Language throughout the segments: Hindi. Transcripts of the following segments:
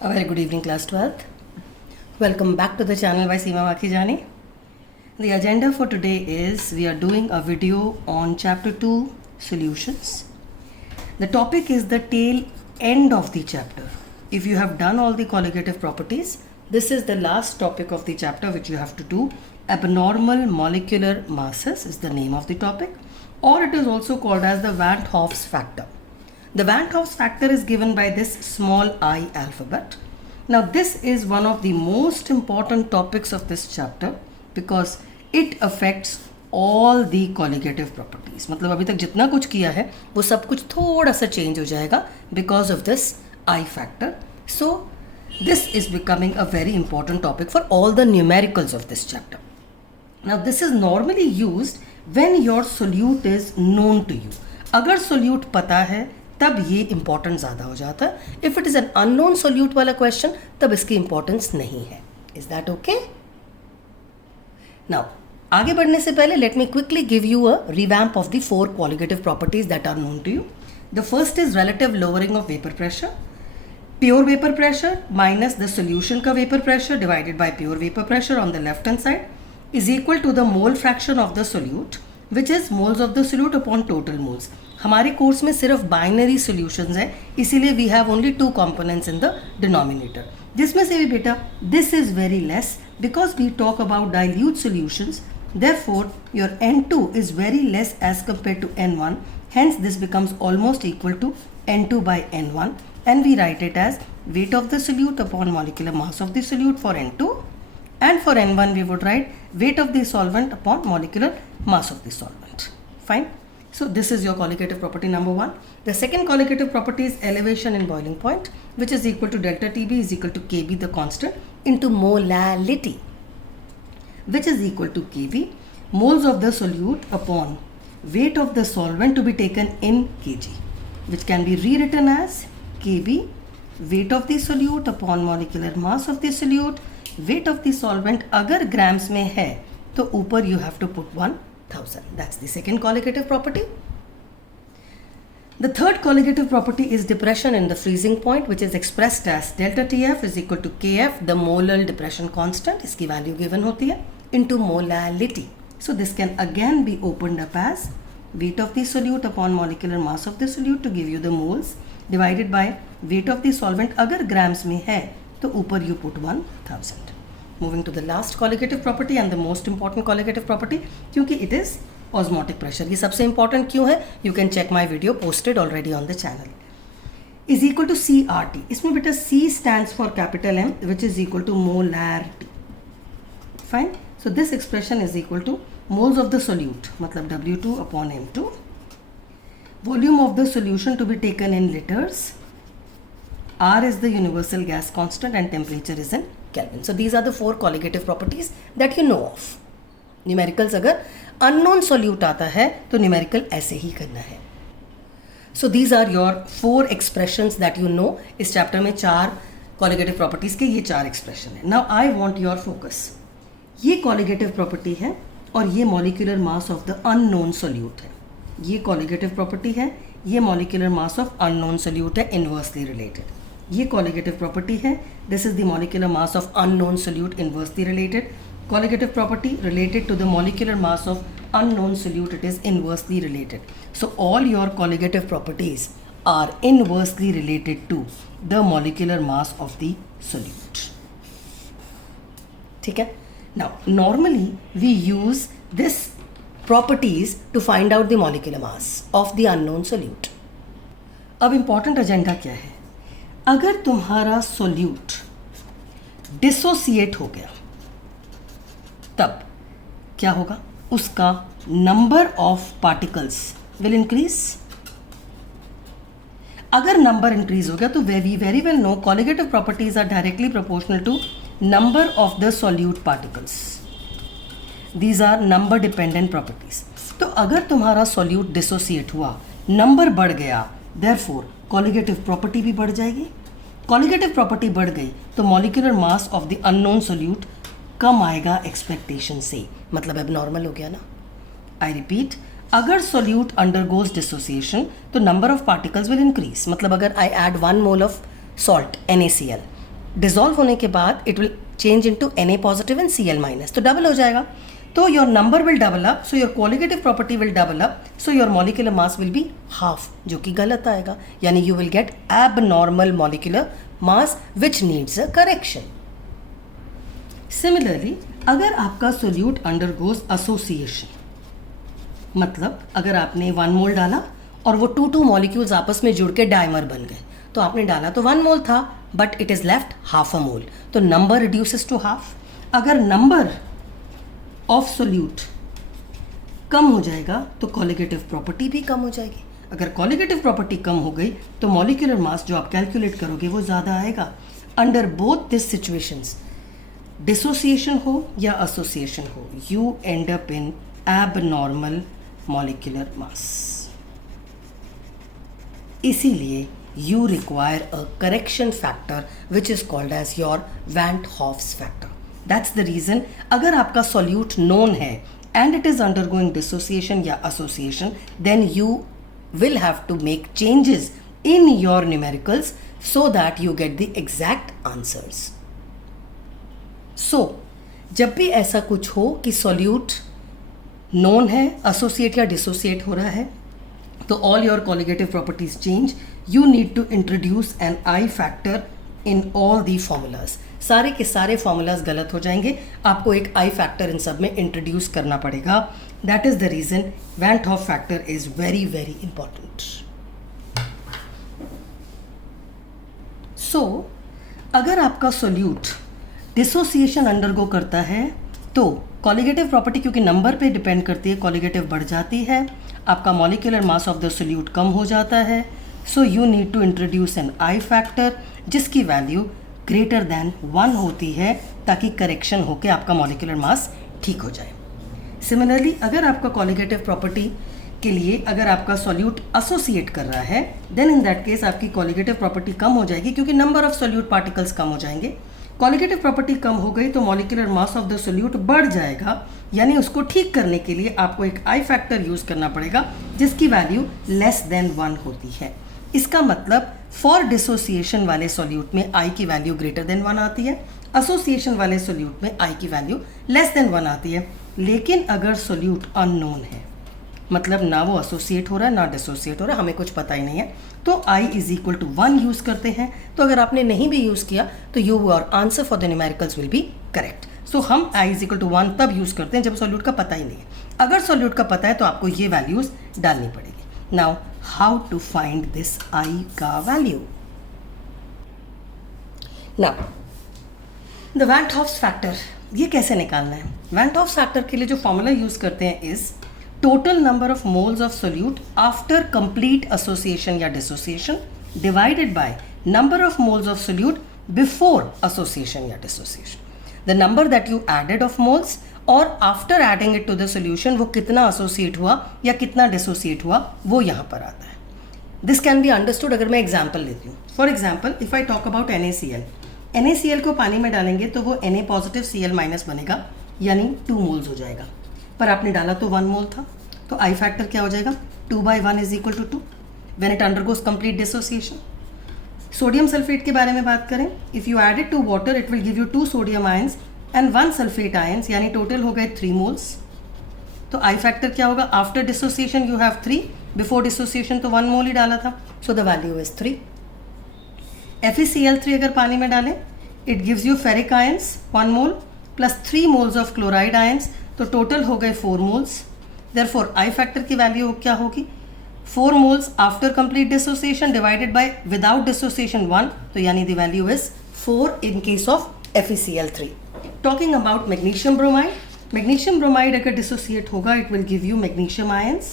A very good evening, class 12th. Welcome back to the channel by Seema Makhijani. The agenda for today is we are doing a video on chapter 2 solutions. The topic is the tail end of the chapter. If you have done all the colligative properties, this is the last topic of the chapter which you have to do. Abnormal molecular masses is the name of the topic, or it is also called as the Van 't Hoff's factor. The Van 't Hoff's factor is given by this small I alphabet. Now this is one of the most important topics of this chapter because it affects all the colligative properties. मतलब अभी तक जितना कुछ किया है वो सब कुछ थोड़ा सा चेंज हो जाएगा because of this I factor. So this is becoming a very important topic for all the numericals of this chapter. Now this is normally used when your solute is known to you. अगर solute पता है तब ये इंपॉर्टेंट ज़्यादा हो जाता है. If it is an unknown solute वाला क्वेश्चन तब इसकी इंपॉर्टेंस नहीं है. Is that okay? नाउ आगे बढ़ने से पहले let me quickly give you a revamp of the 4 qualitative properties that are known to you. The first is relative lowering of vapor pressure. Pure vapor pressure minus the solution का vapor pressure divided by pure vapor pressure on the left hand side is equal to the mole fraction of the solute, which is moles of the solute upon total moles. हमारे कोर्स में सिर्फ बाइनरी सॉल्यूशंस हैं, इसीलिए we have only 2 components in the denominator. जिसमें से भी बेटा this is very less because we talk about dilute solutions. Therefore your N2 is very less as compared to N1. Hence this becomes almost equal to N2 by N1, and we write it as weight of the solute upon molecular mass of the solute for N2, and for N1 we would write weight of the solvent upon molecular mass of the solvent. Fine. So this is your colligative property number 1. The second colligative property is elevation in boiling point, which is equal to delta TB is equal to Kb the constant into molality, which is equal to Kb moles of the solute upon weight of the solvent to be taken in kg, which can be rewritten as Kb weight of the solute upon molecular mass of the solute. Weight of the solvent अगर grams में है तो ऊपर you have to put 1000. That's the second colligative property. The third colligative property is depression in the freezing point, which is expressed as delta TF is equal to Kf, the molar depression constant, इसकी value given होती है, into molality. So this can again be opened up as weight of the solute upon molecular mass of the solute to give you the moles divided by weight of the solvent अगर grams में है तो ऊपर you put 1000. Moving to the last colligative property and the most important colligative property, क्योंकि it is osmotic pressure. ये सबसे important क्यों है? You can check my video posted already on the channel. Is equal to CRT. इसमें बेटा C stands for capital M, which is equal to molarity. Fine. So this expression is equal to moles of the solute, मतलब W2 upon M2. Volume of the solution to be taken in liters. R is the universal gas constant and temperature is in Kelvin. So these are the 4 colligative properties that you know of. Numericals अगर unknown solute आता है तो numerical ऐसे ही करना है. So these are your 4 expressions that you know. इस chapter में 4 colligative properties के ये 4 expression है. Now I want your focus. ये colligative property है और ये molecular mass of the unknown solute है. ये colligative property है, ये molecular mass of unknown solute है, inversely related. ये colligative property है, this is the molecular mass of unknown solute, inversely related. Colligative property related to the molecular mass of unknown solute, it is inversely related. So all your colligative properties are inversely related to the molecular mass of the solute. ठीक है? Now normally we use this properties to find out the molecular mass of the unknown solute. अब important agenda क्या है? अगर तुम्हारा सोल्यूट डिसोसिएट हो गया तब क्या होगा? उसका number of particles will increase. अगर नंबर इंक्रीज हो गया तो we very well know colligative properties are directly proportional to number of the solute particles. These are number dependent properties. तो अगर तुम्हारा सोल्यूट डिसोसिएट हुआ, नंबर बढ़ गया, देयरफॉर कॉलिगेटिव प्रॉपर्टी भी बढ़ जाएगी. कॉलिगेटिव प्रॉपर्टी बढ़ गई तो molecular mass of the unknown solute कम आएगा एक्सपेक्टेशन से, मतलब अब नॉर्मल हो गया ना. आई रिपीट, अगर सोल्यूट अंडरगोज डिसोसिएशन तो number of particles will increase. मतलब अगर I add 1 mole of salt NaCl dissolve होने के बाद it will change into Na positive and Cl minus, तो डबल हो जाएगा. तो your number will double up, so your colligative property will double up, so your molecular mass will be half, जो कि गलत आएगा. यानी you will get abnormal molecular mass which needs a correction. Similarly अगर आपका सोल्यूट अंडरगोज एसोसिएशन, मतलब अगर आपने 1 मोल डाला और वो 2 मॉलिक्यूल्स आपस में जुड़ के डाइमर बन गए, तो आपने डाला तो 1 मोल था but it is left half a mole, तो नंबर रिड्यूसेस टू हाफ. अगर नंबर ऑफ सोल्यूट कम हो जाएगा तो कॉलिगेटिव प्रॉपर्टी भी कम हो जाएगी. अगर कॉलिगेटिव प्रॉपर्टी कम हो गई तो मॉलिक्यूलर मास जो आप कैलकुलेट करोगे वो ज़्यादा आएगा. Under both this situations, dissociation हो या एसोसिएशन हो, you end up in abnormal molecular mass. इसीलिए you require a correction factor which is called as your Van't Hoff's factor. That's the reason अगर आपका solute known है and it is undergoing dissociation या association, then you will have to make changes in your numericals so that you get the exact answers. So जब भी ऐसा कुछ हो कि solute known है, associate या dissociate हो रहा है, तो all your colligative properties change. You need to introduce an I factor in all the formulas. सारे के सारे formulas गलत हो जाएंगे, आपको एक I factor इन सब में introduce करना पड़ेगा. That is the reason Van't Hoff factor is very very important. So अगर आपका solute dissociation undergo करता है तो colligative property क्योंकि नंबर पे डिपेंड करती है, colligative बढ़ जाती है, आपका molecular mass of the solute कम हो जाता है. So you need to introduce an I factor जिसकी वैल्यू ग्रेटर दैन 1 होती है ताकि करेक्शन होकर आपका मॉलिक्यूलर मास ठीक हो जाए. सिमिलरली अगर आपका कॉलिगेटिव प्रॉपर्टी के लिए अगर आपका सॉल्यूट एसोसिएट कर रहा है, देन इन दैट केस आपकी कॉलिगेटिव प्रॉपर्टी कम हो जाएगी क्योंकि नंबर ऑफ सॉल्यूट पार्टिकल्स कम हो जाएंगे. कॉलिगेटिव प्रॉपर्टी कम हो गई तो molecular mass of the solute बढ़ जाएगा, यानी उसको ठीक करने के लिए आपको एक आई फैक्टर यूज़ करना पड़ेगा जिसकी वैल्यू लेस देन 1 होती है. इसका मतलब फॉर डिसोसिएशन वाले सॉल्यूट में आई की वैल्यू ग्रेटर देन 1 आती है, एसोसिएशन वाले सॉल्यूट में आई की वैल्यू लेस देन 1 आती है. लेकिन अगर सॉल्यूट अननोन है, मतलब ना वो एसोसिएट हो रहा है ना डिसोसिएट हो रहा है, हमें कुछ पता ही नहीं है, तो I is equal to 1 use करते हैं. तो अगर आपने नहीं भी यूज़ किया तो your answer for the numericals will be correct. So हम आई इज इक्वल टू 1 तब यूज़ करते हैं जब सॉल्यूट का पता ही नहीं है. अगर सॉल्यूट का पता है तो आपको ये वैल्यूज़ डालनी पड़ेगी. Now how to find this I का value. Now the Van't Hoff's factor, ये कैसे निकालना है? Van't Hoff's factor के लिए जो फॉर्मूला यूज़ करते हैं is total number of moles of solute after complete association या dissociation divided by number of moles of solute before association या dissociation. The number that you added of moles और after adding it to the solution वो कितना एसोसिएट हुआ या कितना डिसोसिएट हुआ वो यहाँ पर आता है. दिस कैन बी अंडरस्टूड अगर मैं एग्जाम्पल लेती हूँ. For example if I talk about NaCl, NaCl को पानी में डालेंगे तो वो Na पॉजिटिव Cl माइनस बनेगा, यानी 2 मोल्स हो जाएगा. पर आपने डाला तो 1 मोल था, तो आई फैक्टर क्या हो जाएगा? 2/1 is equal to 2 when it undergoes complete dissociation. Sodium sulphate के बारे में बात करें, if you add it to water it will give you 2 sodium ions and 1 sulphate ions, यानी टोटल हो गए 3 मोल्स. तो आई फैक्टर क्या होगा? After dissociation you have 3, before dissociation तो 1 मोल ही डाला था, so the value is 3. FeCl3 अगर पानी में डालें it gives you ferric ions 1 mole plus 3 moles of chloride ions, तो टोटल हो गए 4 मोल्स. देयरफॉर आई फैक्टर की वैल्यू क्या होगी? 4 moles after complete dissociation divided by without dissociation 1, तो यानी the value is 4 in case of FeCl3. Talking about magnesium bromide, magnesium bromide अगर डिसोसिएट होगा it will give you magnesium ions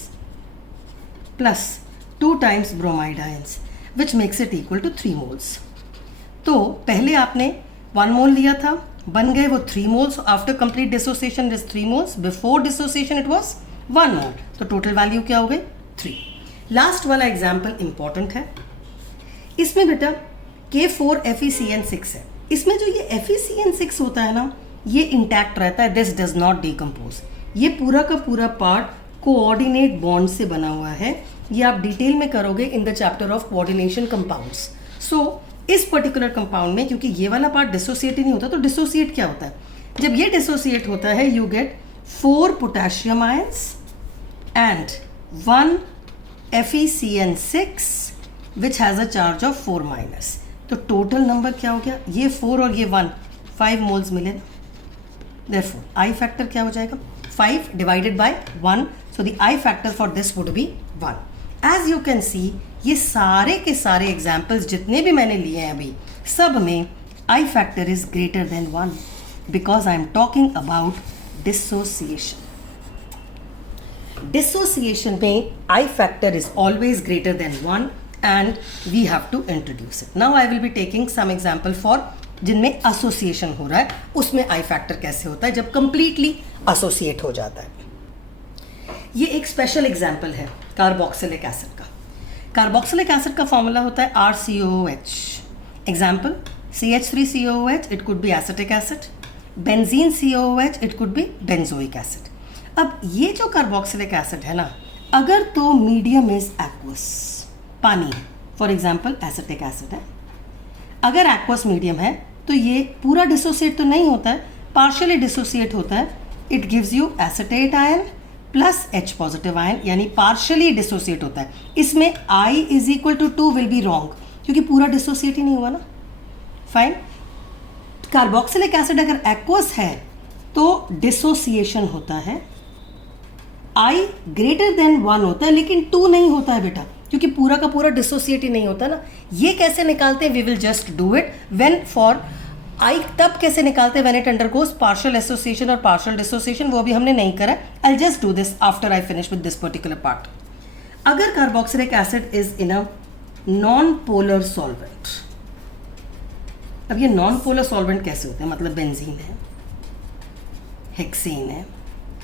plus 2 times bromide ions which makes it equal to 3 moles. तो पहले आपने 1 मोल लिया था, बन गए वो 3 moles. After complete dissociation is 3 moles, before dissociation it was 1 मोल, तो टोटल वैल्यू क्या हो गई? 3. लास्ट वाला एग्जाम्पल इंपॉर्टेंट है. इसमें बेटा K4FeCN6 है. इसमें जो ये FeCN6 होता है ना, ये इंटैक्ट रहता है, दिस डज नॉट डिकम्पोज. ये पूरा का पूरा पार्ट कोऑर्डिनेट बॉन्ड से बना हुआ है. ये आप डिटेल में करोगे in the chapter of coordination compounds. So इस पर्टिकुलर कंपाउंड में क्योंकि ये वाला पार्ट डिसोसिएट ही नहीं होता, तो डिसोसिएट क्या होता है? जब ये डिसोसिएट होता है you get 4 potassium ions and 1 FeCN6 which has a charge of 4 minus. तो टोटल नंबर क्या हो गया? ये 4 और ये 1, 5 मोल्स मिले. Therefore, I factor क्या हो जाएगा? 5 divided by 1. So the I factor for this would be 1. As you can see, ये सारे के सारे एग्जाम्पल्स जितने भी मैंने लिए हैं अभी, सब में I factor is greater than 1 because I am talking about dissociation. Dissociation में I factor is always greater than 1 and we have to introduce it. Now I will be taking some example for जिनमें एसोसिएशन हो रहा है, उसमें आई फैक्टर कैसे होता है जब कंप्लीटली एसोसिएट हो जाता है. ये एक स्पेशल एग्जांपल है कार्बोक्सिलिक एसिड का. कार्बोक्सिलिक एसिड का फॉर्मूला होता है RCOOH. Example CH3COOH, it could be acetic acid. Benzene COOH, it could be benzoic acid. अब ये जो कार्बोक्सिलिक एसिड है ना, अगर तो मीडियम इज एक्वस, पानी है, फॉर एग्जांपल एसिटिक एसिड है. अगर एक्वस मीडियम है तो ये पूरा डिसोसिएट तो नहीं होता है, पार्शियली डिसोसिएट होता है. It gives you acetate ion plus H positive ion, यानी पार्शियली डिसोसिएट होता है. इसमें I is equal to 2 will be wrong क्योंकि पूरा डिसोसिएट ही नहीं हुआ ना. फाइन. कार्बोक्सिलिक एसिड अगर एक्वस है तो डिसोसिएशन होता है, I ग्रेटर देन 1 होता है, लेकिन 2 नहीं होता है बेटा क्योंकि पूरा का पूरा डिसोसिएट ही नहीं होता ना. ये कैसे निकालते हैं? We will just do it when for I. तब कैसे निकालते हैं? When it undergoes partial association और पार्शियल डिसोसिएशन. वो भी हमने नहीं करा. I just do this after I finish with this particular part. अगर carboxylic acid is in a non polar solvent. अब ये नॉन पोलर सॉल्वेंट कैसे होते हैं? मतलब बेंजीन है, हेक्सेन है,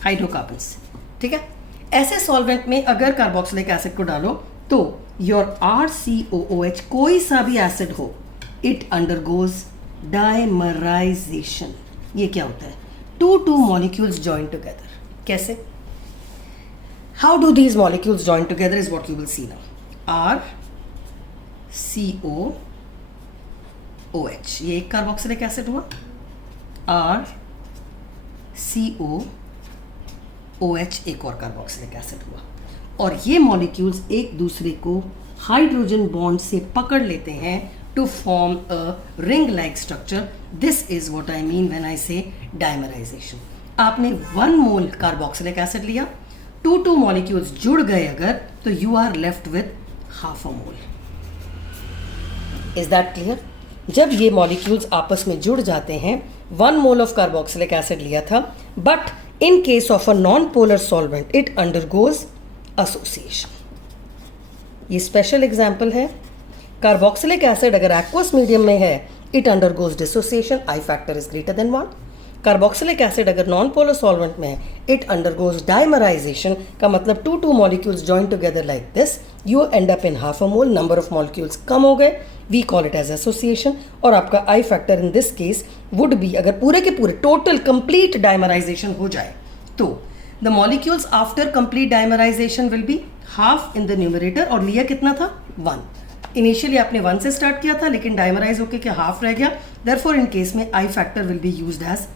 हाइड्रोकार्बन्स. ठीक है, ऐसे सॉल्वेंट में अगर कार्बोक्सिलिक एसिड को डालो तो योर RCOOH कोई सा भी एसिड हो, इट अंडरगोज डाइमराइजेशन. ये क्या होता है? 2 मॉलिक्यूल्स जॉइन टुगेदर. कैसे? How do these molecules join together is what you will see now. RCOOH ये एक कार्बोक्सिलिक एसिड हुआ, RCOOH एक और कार्बोक्सिलिक एसिड हुआ, और ये मॉलिक्यूल्स एक दूसरे को हाइड्रोजन बॉन्ड से पकड़ लेते हैं to form a ring like structure. This is what I mean when I say dimerization. आपने 1 मोल कार्बोक्सिलिक एसिड लिया, 2 मॉलिक्यूल्स जुड़ गए अगर, तो you are left with half a mole. Is that clear? जब ये मॉलिक्यूल्स आपस में जुड़ जाते हैं, 1 मोल ऑफ कार्बोक्सिलिक एसिड लिया था, but in case of a non polar solvent it undergoes association. ये स्पेशल एग्जाम्पल है. कार्बोक्सिलिक एसिड अगर एक्वस मीडियम में है, it undergoes dissociation, I factor is greater than 1. Carboxylic acid अगर नॉन पोलर सॉल्वेंट में है, इट अंडरगोज डाइमराइजेशन. का मतलब 2 molecules join together like this, you end up in half a mole. Number of molecules कम हो गए, we call it as association. और आपका I factor in this case would be, अगर पूरे के पूरे टोटल कंप्लीट डाइमराइजेशन हो जाए तो the molecules after complete dimerization will be half in the numerator. और लिया कितना था? 1. इनिशियली आपने 1 से स्टार्ट किया था, लेकिन डाइमराइज होके क्या हाफ रह गया. therefore in case में I factor will be used as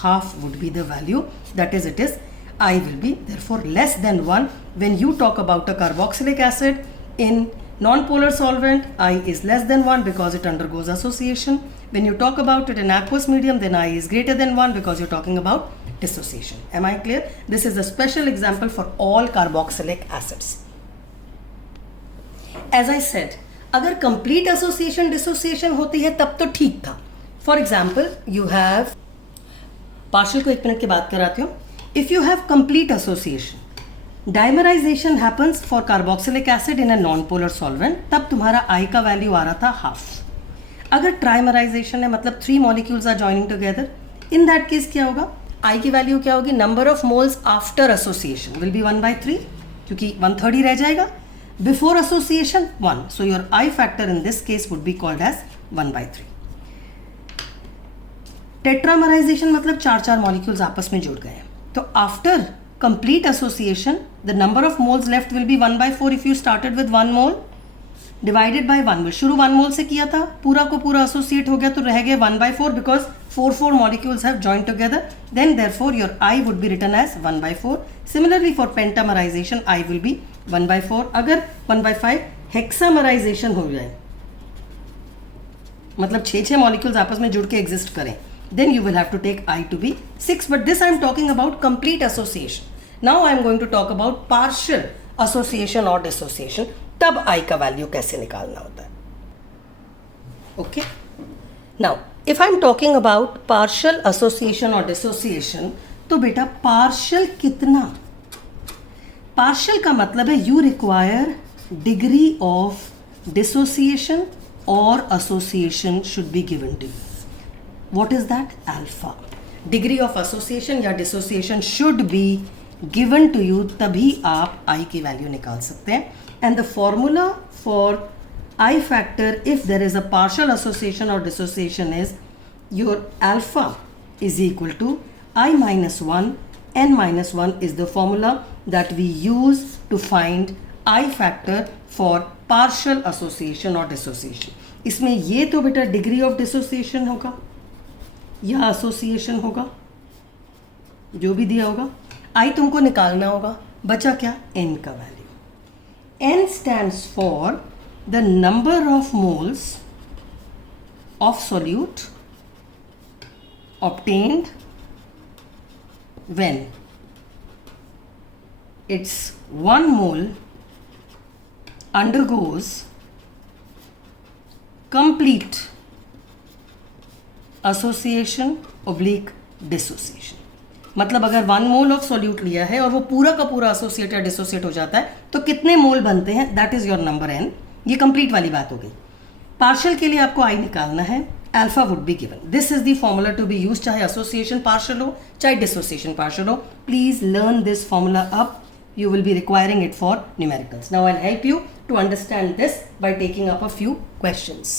half would be the value, that is it is I will be therefore less than 1. when you talk about a carboxylic acid in non-polar solvent, I is less than 1 because it undergoes association. when you talk about it in aqueous medium, then I is greater than 1 because you're talking about dissociation. Am I clear? This is a special example for all carboxylic acids. As I said, अगर complete association dissociation होती है तब तो ठीक था. For example, you have partial को 1 मिनट के बाद कराती हूँ. If you have complete association, dimerization happens for carboxylic acid in a non-polar solvent, तब तुम्हारा I का वैल्यू आ रहा था half. अगर trimerization है, मतलब 3 molecules are joining together, in that case क्या होगा? I की वैल्यू क्या होगी? Number of moles after association will be 1/3 क्योंकि 1/3 ही रह जाएगा. Before association 1, so your I factor in this case would be called as 1/3. Tetramerization मतलब 4 मॉलिक्यूल्स आपस में जुड़ गए. तो after complete association the number of moles left will be 1/4 if you started with 1 mole. Divided by 1 mole, शुरू 1 मोल से किया था, पूरा को पूरा एसोसिएट हो गया तो रह गया 1/4 because 4 molecules have joined together, then therefore your I would be written as 1/4. Similarly for pentamerization I will be 1/4. अगर 1/5 हेक्सामराइजेशन हो जाए, मतलब 6 मॉलिक्यूल्स आपस में जुड़ के एग्जिस्ट करें, then you will have to take I to be 6. But this I am talking about complete association. Now I am going to talk about partial association or dissociation. तब I का वैल्यू कैसे निकालना होता है. Okay. Now if I am talking about partial association or dissociation, तो बेटा partial कितना? Partial का मतलब है you require degree of dissociation or association should be given to you. What is that? Alpha. Degree of association या dissociation should be given to you, तभी आप I की वैल्यू निकाल सकते हैं. And the formula for I factor if there is a partial association or dissociation is your alpha is equal to I minus 1, n minus 1 is the formula that we use to find I factor for partial association or dissociation. इसमें ये तो बेटा degree of dissociation होगा या एसोसिएशन होगा, जो भी दिया होगा, I तुमको निकालना होगा. बचा क्या? N का value. N stands for the number of moles of solute obtained when its 1 mole undergoes complete association oblique dissociation. मतलब अगर 1 मोल ऑफ सॉल्यूट लिया है और वो पूरा का पूरा एसोसिएट या डिसोसिएट हो जाता है तो कितने मोल बनते हैं, that is your number n. ये कंप्लीट वाली बात हो गई. पार्शियल के लिए आपको I निकालना है, alpha would be given. This is the formula to be use, चाहे एसोसिएशन पार्शियल हो चाहे डिसोसिएशन पार्शियल हो. Please learn this formula up, you will be requiring it for numericals. Now I'll help you to understand this by taking up a few questions.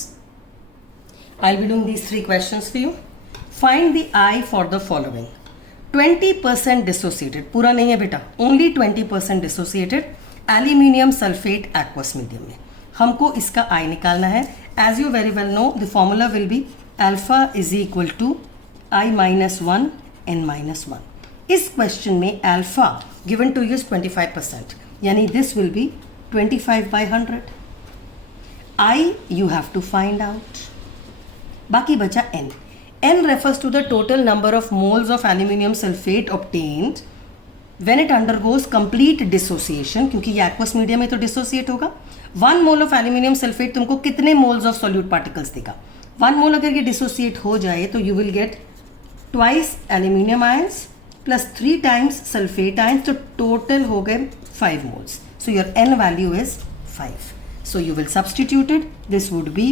I'll be doing these 3 questions for you. Find the I for the following. 20% dissociated, पूरा नहीं है बेटा, only 20% dissociated aluminium sulfate aqueous medium में हमको इसका I निकालना है. As you very well know, the formula will be alpha is equal to I minus 1 n minus 1. इस क्वेश्चन में alpha given to you is 25%, यानी this will be 25/100. I you have to find out. बाकी बचा n. N refers to the total number of moles of aluminium sulfate obtained when it undergoes complete dissociation, क्योंकि ये aqueous medium में तो dissociate होगा. 1 mole of aluminium sulfate तुमको कितने moles of solute particles देगा? 1 mole अगर ये dissociate हो जाए तो you will get twice aluminium ions plus 3 times sulfate ions, तो total हो गए 5 moles. So your N value is 5. So you will substitute it. This would be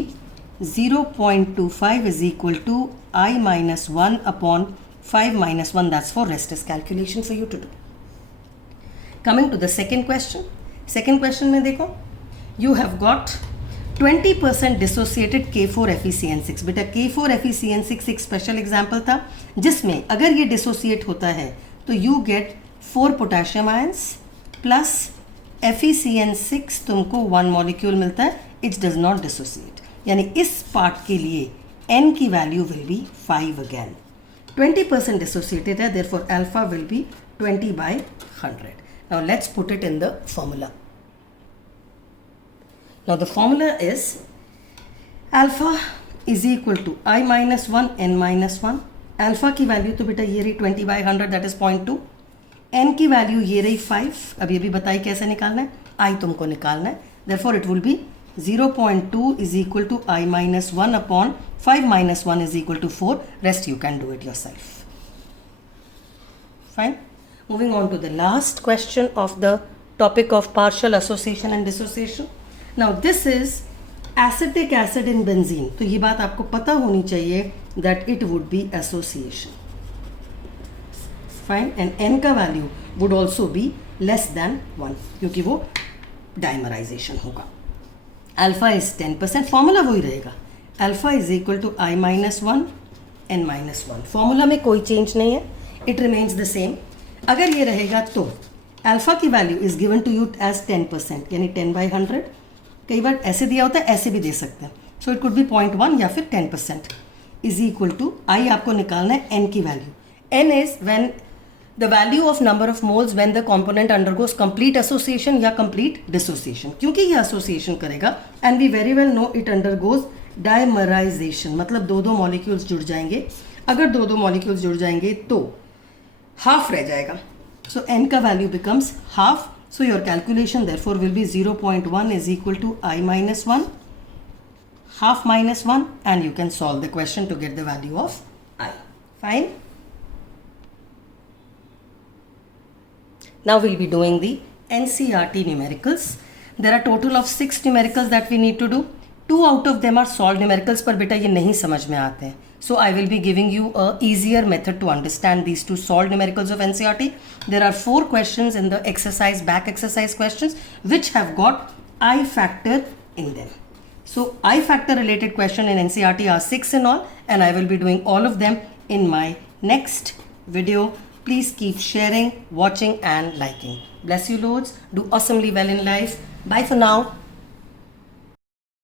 0.25 is equal to I minus 1 upon 5 minus 1. That's for rest is calculation for you to do. Coming to the second question. Second question में देखो, you have got 20% dissociated K4FeCN6. बेटा K4FeCN6 एक स्पेशल एग्जाम्पल था जिसमें अगर ये डिसोसिएट होता है तो you get 4 potassium ions plus FeCN6 तुमको 1 मॉलिक्यूल मिलता है. इट डज नॉट डिसोसिएट, यानी इस पार्ट के लिए n की value will be 5 again. 20% dissociated है, therefore alpha will be 20/100. Now let's put it in the formula. Now the formula is alpha is equal to I minus 1 n minus 1. Alpha की वैल्यू तो बेटा ये रही 20/100, दैट इज 0.2. n की वैल्यू ये रही 5. अब ये भी बताइए कैसे निकालना है, I तुमको निकालना है. Therefore it will be 0.2 is equal to I minus 1 upon 5 minus 1 is equal to 4. Rest you can do it yourself. Fine. Moving on to the last question of the topic of partial association and dissociation. Now this is acetic acid in benzene. तो ये बात आपको पता होनी चाहिए that it would be association. Fine. And n का value would also be less than 1 क्योंकि वो dimerization होगा. अल्फा इज 10%, फॉर्मूला वही रहेगा. Alpha is equal to I minus 1 n minus 1. Formula में कोई चेंज नहीं है, इट रिमेन्स द सेम. अगर ये रहेगा तो अल्फा की value is given to you as 10%, यानी 10/100. कई बार ऐसे दिया होता है, ऐसे भी दे सकते हैं. सो इट कुड बी 0.1 या फिर 10% इज इक्वल टू आई आपको निकालना है n की value. n is when the value of number of moles when the component undergoes complete association या कंप्लीट डिसोसिएशन. क्योंकि ये एसोसिएशन करेगा and we very well know it undergoes dimerization, मतलब दो दो मॉलिक्यूल्स जुड़ जाएंगे. अगर दो दो मॉलिक्यूल्स जुड़ जाएंगे तो हाफ रह जाएगा. सो n का value becomes half. So your calculation therefore will be 0.1 is equal to I minus 1, half minus 1, and you can solve the question to get the value of I. Fine. Now we'll be doing the NCERT numericals. There are total of 6 numericals that we need to do. 2 out of them are solved numericals, पर बेटा ये नहीं समझ में आते हैं. So I will be giving you a easier method to understand these 2 solved numericals of NCERT. There are 4 questions in the exercise, back exercise questions, which have got I factor in them. So I factor related question in NCERT are 6 in all, and I will be doing all of them in my next video. Please keep sharing, watching and liking. Bless you loads. Do awesomely well in life. Bye for now.